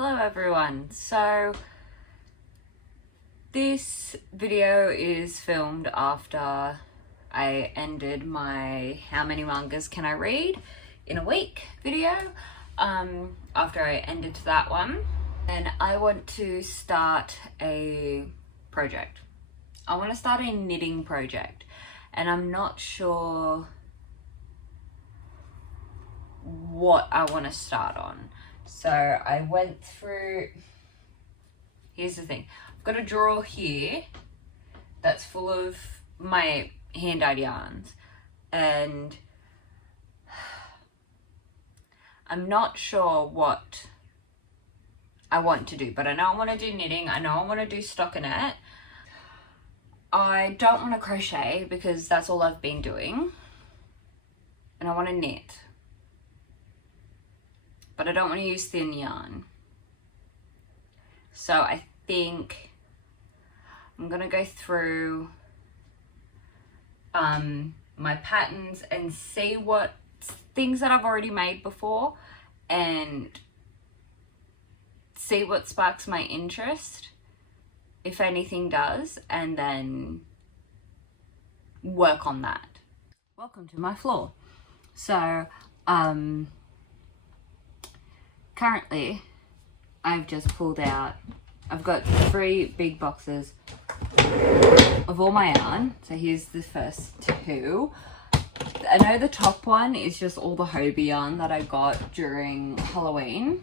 Hello everyone. So this video is filmed after I ended my how many mangas can I read in a week video. After I ended that one, and I want to start a project. I want to start a knitting project, and I'm not sure what I want to start on. So I went through, here's the thing, I've got a drawer here that's full of my hand-dyed yarns, and I'm not sure what I want to do, but I know I want to do knitting, I know I want to do stockinette. I don't want to crochet because that's all I've been doing, and I want to knit. But I don't want to use thin yarn. So I think I'm gonna go through my patterns and see what things that I've already made before and see what sparks my interest, if anything does, and then work on that. Welcome to my floor. So currently, I've just pulled out, I've got 3 big boxes of all my yarn. So here's the first 2. I know the top one is just all the Hobie yarn that I got during Halloween.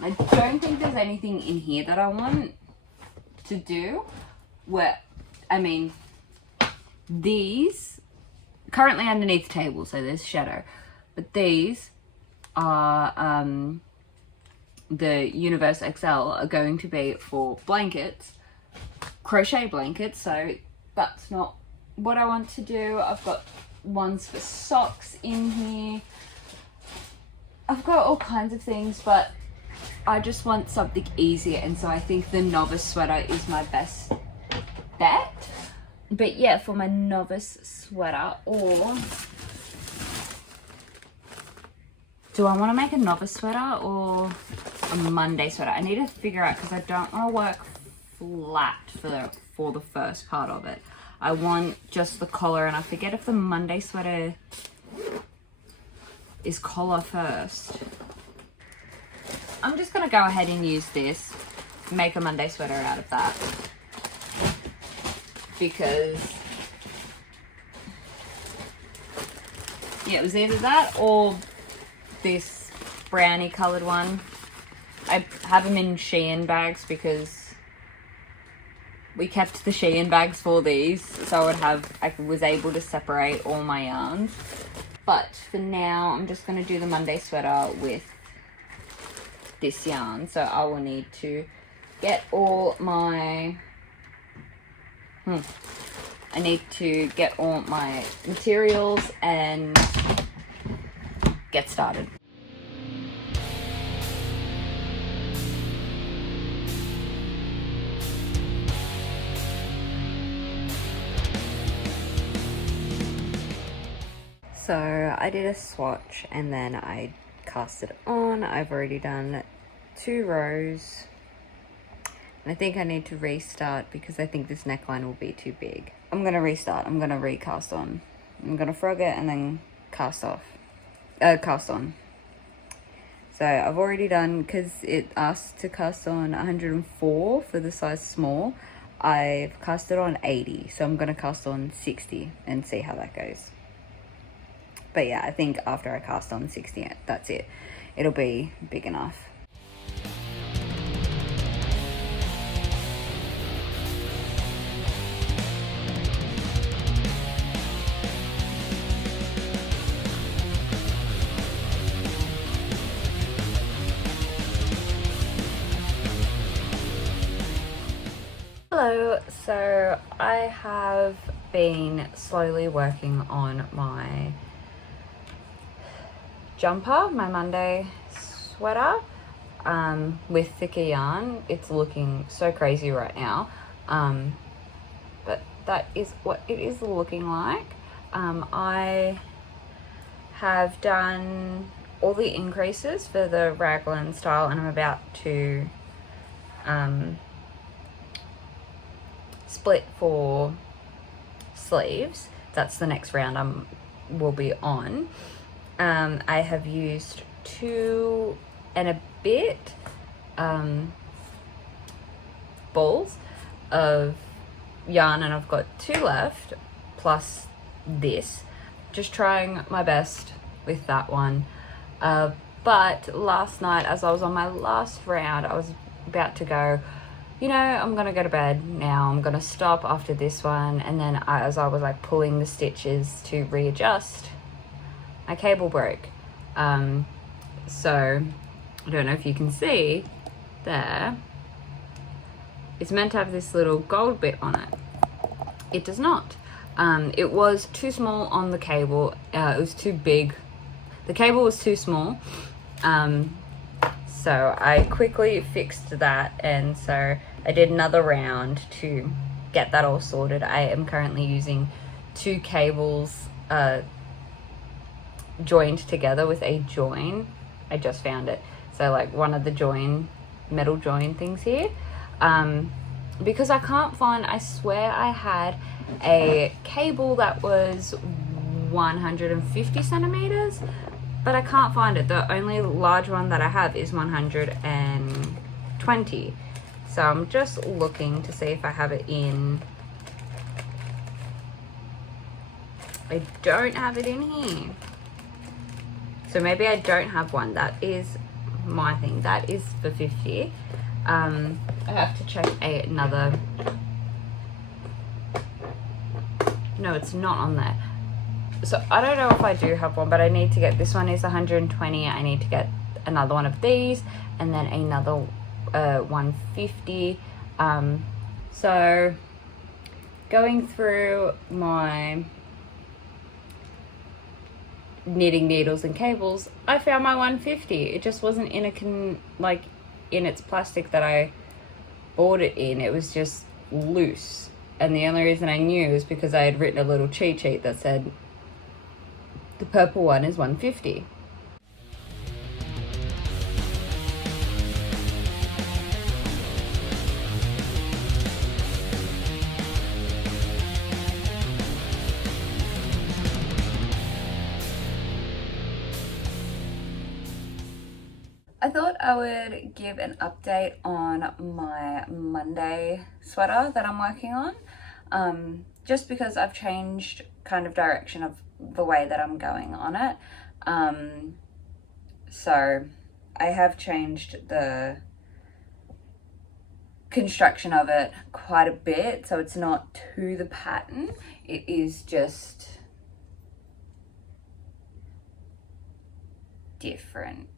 I don't think there's anything in here that I want to do. These, currently underneath the table, so there's shadow, but these are the Universe XL are going to be for blankets, crochet blankets, so that's not what I want to do. I've got ones for socks in here. I've got all kinds of things, but I just want something easier, and so I think the novice sweater is my best bet. But yeah, for my novice sweater, or do I want to make a novice sweater or a Monday sweater? I need to figure out, because I don't want to work flat for the first part of it. I want just the collar, and I forget if the Monday sweater is collar first. I'm just going to go ahead and use this, make a Monday sweater out of that, because yeah, it was either that or this brownie colored one. I have them in Shein bags because we kept the Shein bags for these, so I was able to separate all my yarns. But for now, I'm just going to do the Monday sweater with this yarn. So I will need to get all my I need to get all my materials and get started. So I did a swatch and then I cast it on. I've already done 2 rows. And I think I need to restart because I think this neckline will be too big. I'm gonna restart. I'm gonna recast on. I'm gonna frog it and then cast on. So I've already done, because it asked to cast on 104 for the size small. I've cast it on 80, so I'm gonna cast on 60 and see how that goes. But yeah, I think after I cast on 60, that's it. It'll be big enough. Hello, so I have been slowly working on my jumper, my Monday sweater, with thicker yarn. It's looking so crazy right now, but that is what it is looking like. I have done all the increases for the raglan style, and I'm about to split for sleeves. That's the next round will be on. I have used 2 and a bit balls of yarn, and I've got 2 left plus this. Just trying my best with that one. But last night, as I was on my last round, I was about to go, you know, I'm gonna go to bed now, I'm gonna stop after this one. And then as I was like pulling the stitches to readjust, my cable broke. So I don't know if you can see there, it's meant to have this little gold bit on it. It does not. It was too small on the cable. It was too big. The cable was too small. So I quickly fixed that, and so I did another round to get that all sorted. I am currently using 2 cables joined together with a join. I just found it. So like one of the metal join things here. Because I can't find, I swear I had a cable that was 150 centimeters, but I can't find it. The only large one that I have is 120. So I'm just looking to see if I have it in. I don't have it in here. So maybe I don't have one. That is my thing. That is for 50. I have to check another. No, it's not on there. So I don't know if I do have one, but I need to get, this one is 120. I need to get another one of these, and then another 150. So going through my knitting needles and cables, I found my 150. It just wasn't in in its plastic that I bought it in. It was just loose, and the only reason I knew is because I had written a little cheat sheet that said the purple one is 150. I thought I would give an update on my Monday sweater that I'm working on, just because I've changed kind of direction of the way that I'm going on it. So I have changed the construction of it quite a bit, so it's not to the pattern. It is just different.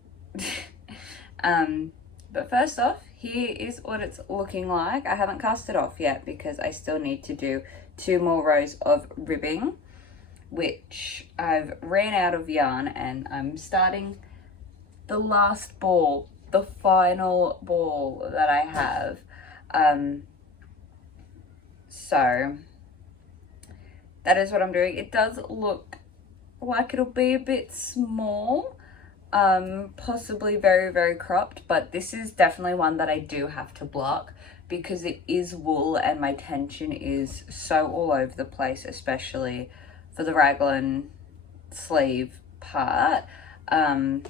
But first off, here is what it's looking like. I haven't cast it off yet because I still need to do 2 more rows of ribbing, which I've ran out of yarn, and I'm starting the last ball, the final ball that I have. So that is what I'm doing. It does look like it'll be a bit small, possibly very, very cropped, but this is definitely one that I do have to block because it is wool and my tension is so all over the place, especially for the raglan sleeve part. And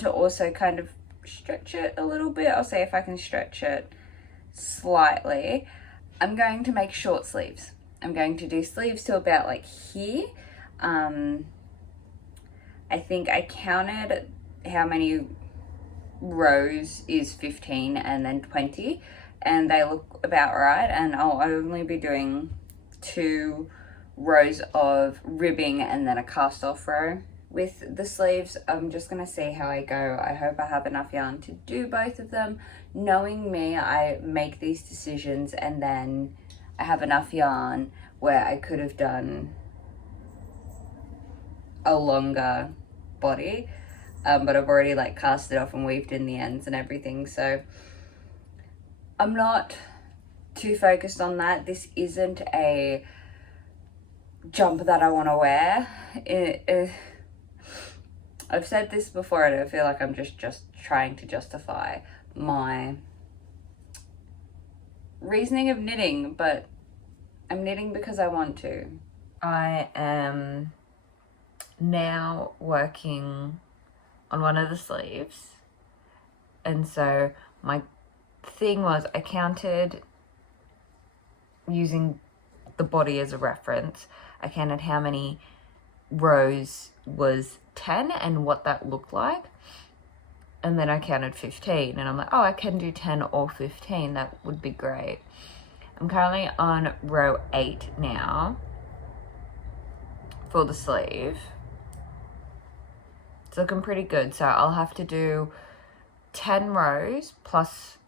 to also kind of stretch it a little bit, I'll see if I can stretch it slightly. I'm going to make short sleeves. I'm going to do sleeves to about like here. I think I counted how many rows is 15 and then 20, and they look about right, and I'll only be doing 2 rows of ribbing and then a cast off row. With the sleeves, I'm just gonna see how I go. I hope I have enough yarn to do both of them. Knowing me, I make these decisions and then I have enough yarn where I could have done a longer body, but I've already like cast it off and weaved in the ends and everything, so I'm not too focused on that. This isn't a jumper that I want to wear. I've said this before and I feel like I'm just trying to justify my reasoning of knitting, but I'm knitting because I want to. I am now working on one of the sleeves, and so my thing was I counted using the body as a reference. I counted how many rows was 10 and what that looked like, and then I counted 15 and I'm like, oh, I can do 10 or 15, that would be great. I'm currently on row 8 now for the sleeve. It's looking pretty good, so I'll have to do 10 rows plus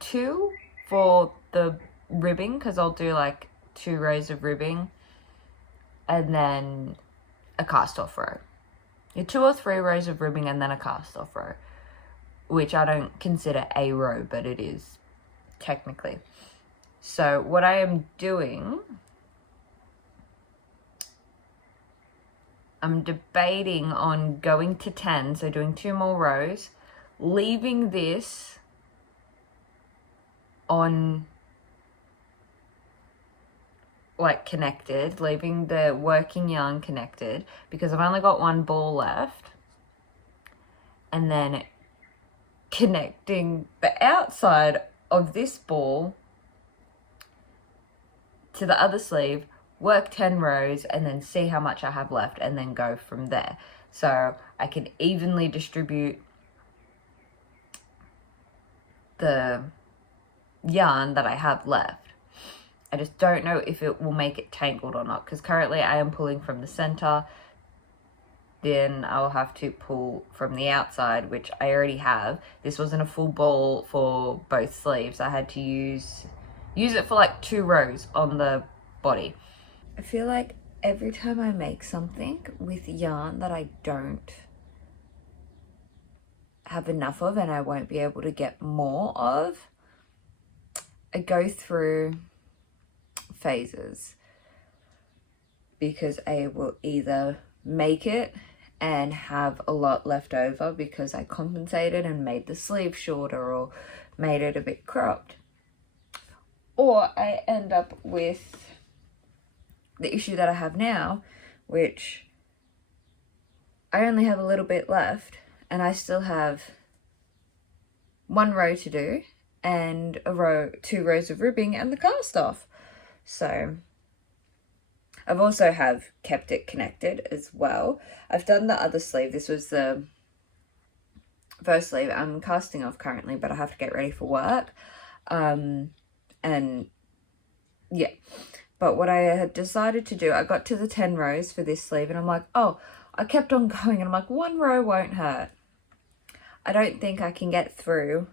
2 for the ribbing, because I'll do like 2 rows of ribbing and then a cast off row. 2 or 3 rows of ribbing and then a cast off row, which I don't consider a row, but it is technically. So what I am doing, I'm debating on going to 10, so doing 2 more rows, leaving this on like connected, leaving the working yarn connected because I've only got 1 ball left, and then connecting the outside of this ball to the other sleeve, work 10 rows and then see how much I have left and then go from there. So I can evenly distribute the yarn that I have left. I just don't know if it will make it tangled or not, because currently I am pulling from the center, then I'll have to pull from the outside, which I already have. This wasn't a full ball for both sleeves. I had to use it for like 2 rows on the body. I feel like every time I make something with yarn that I don't have enough of and I won't be able to get more of, I go through phases, because I will either make it and have a lot left over because I compensated and made the sleeve shorter or made it a bit cropped, or I end up with the issue that I have now, which I only have a little bit left and I still have 1 row to do and 2 rows of ribbing and the cast off. So I've also have kept it connected as well. I've done the other sleeve. This was the first sleeve I'm casting off currently, but I have to get ready for work. And yeah, but what I had decided to do, I got to the 10 rows for this sleeve and I'm like, oh, I kept on going and I'm like, 1 row won't hurt. I don't think I can get through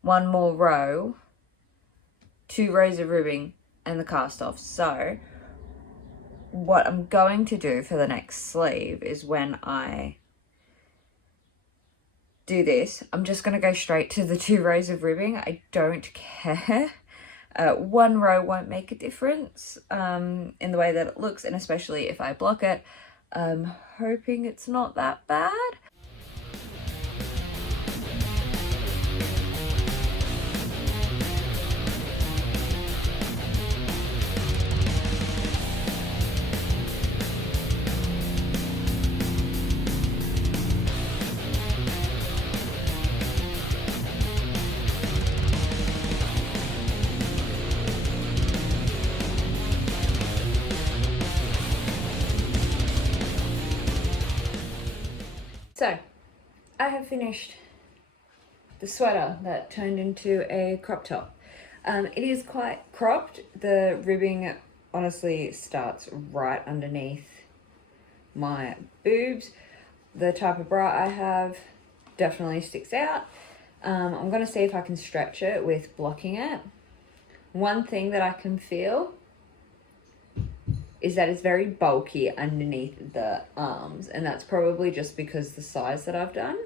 1 more row, 2 rows of ribbing and the cast off. So what I'm going to do for the next sleeve is when I do this, I'm just going to go straight to the 2 rows of ribbing. I don't care. 1 row won't make a difference in the way that it looks, and especially if I block it. I'm hoping it's not that bad. So, I have finished the sweater that turned into a crop top. It is quite cropped. The ribbing honestly starts right underneath my boobs. The type of bra I have definitely sticks out. I'm going to see if I can stretch it with blocking it. One thing that I can feel is that it's very bulky underneath the arms, and that's probably just because the size that I've done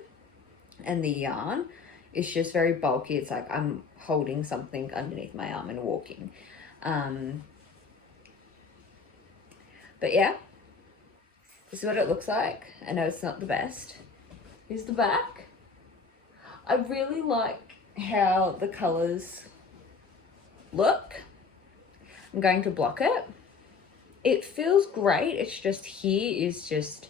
and the yarn is just very bulky. It's like I'm holding something underneath my arm and walking. But yeah, This is what it looks like. I know it's not the best. Here's the back. I really like how the colours look. I'm going to block it. It feels great. It's just here is just,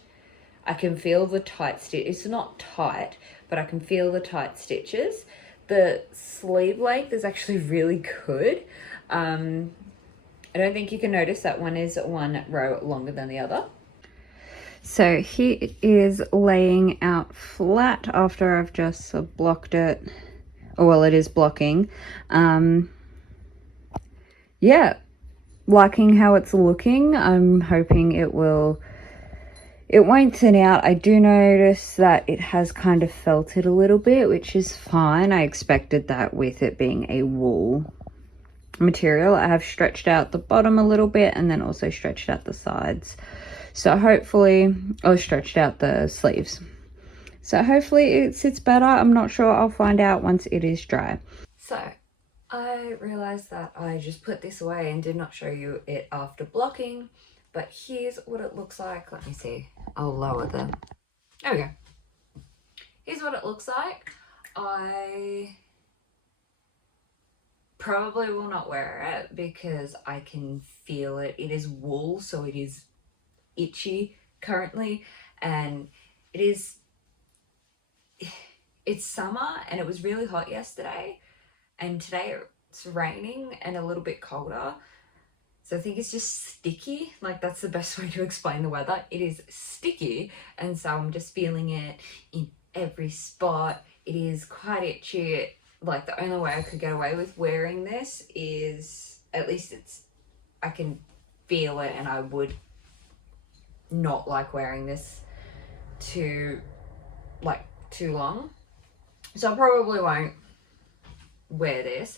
I can feel the tight stitch. It's not tight, but I can feel the tight stitches. The sleeve length is actually really good. I don't think you can notice that one is one row longer than the other. So he is laying out flat after I've just blocked it. Oh, well, it is blocking. Yeah, liking how it's looking. I'm hoping it won't thin out. I do notice that it has kind of felted a little bit, which is fine. I expected that with it being a wool material. I have stretched out the bottom a little bit and then also stretched out the sides. So hopefully, stretched out the sleeves. So hopefully it sits better. I'm not sure. I'll find out once it is dry. So I realized that I just put this away and did not show you it after blocking, but here's what it looks like. Let me see. I'll lower the, there we go. Here's what it looks like. I probably will not wear it because I can feel it. It is wool, so it is itchy currently, and it's summer and it was really hot yesterday, and today it's raining and a little bit colder, so I think it's just sticky. Like, that's the best way to explain the weather. It is sticky, and so I'm just feeling it in every spot. It is quite itchy. Like, the only way I could get away with wearing this is, at least I can feel it, and I would not like wearing this too long. So I probably won't wear this,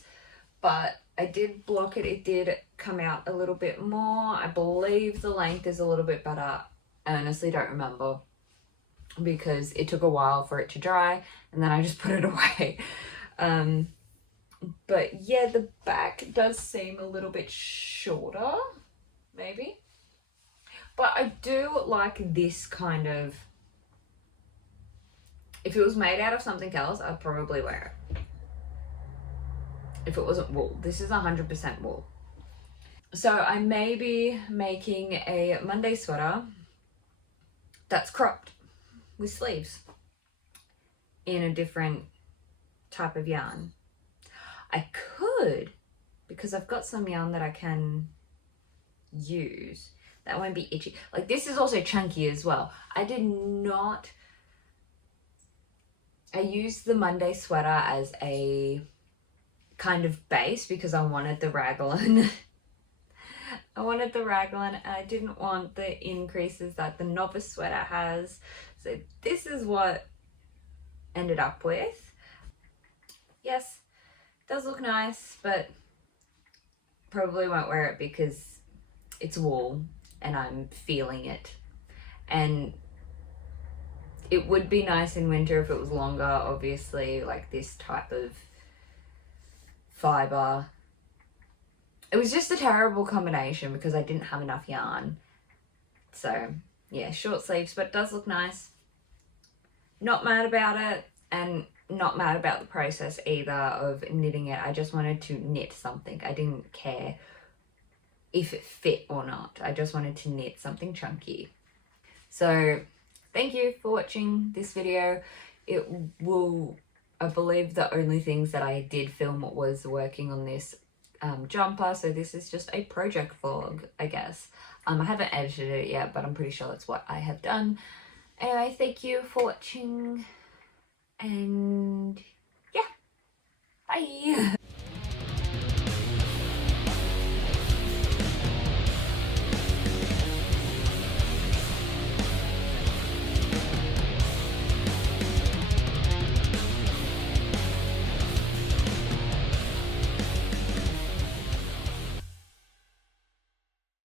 but I did block it. It did come out a little bit more. I believe the length is a little bit better. I honestly don't remember because it took a while for it to dry and then I just put it away. But yeah, the back does seem a little bit shorter, maybe. But I do like this kind of, if it was made out of something else, I'd probably wear it. If it wasn't wool. This is 100% wool. So I may be making a Monday sweater that's cropped with sleeves in a different type of yarn. I could, because I've got some yarn that I can use that won't be itchy. Like, this is also chunky as well. I used the Monday sweater as a kind of base because I wanted the raglan. I wanted the raglan and I didn't want the increases that the novice sweater has. So this is what ended up with. Yes, it does look nice, but probably won't wear it because it's wool and I'm feeling it. And it would be nice in winter if it was longer, obviously, like this type of fiber. It was just a terrible combination because I didn't have enough yarn. So yeah, short sleeves, but it does look nice. Not mad about it, and not mad about the process either of knitting it. I just wanted to knit something. I didn't care if it fit or not. I just wanted to knit something chunky. So thank you for watching this video. It will, I believe the only things that I did film was working on this jumper, so this is just a project vlog, I guess. I haven't edited it yet, but I'm pretty sure that's what I have done. Anyway, thank you for watching, and yeah, bye.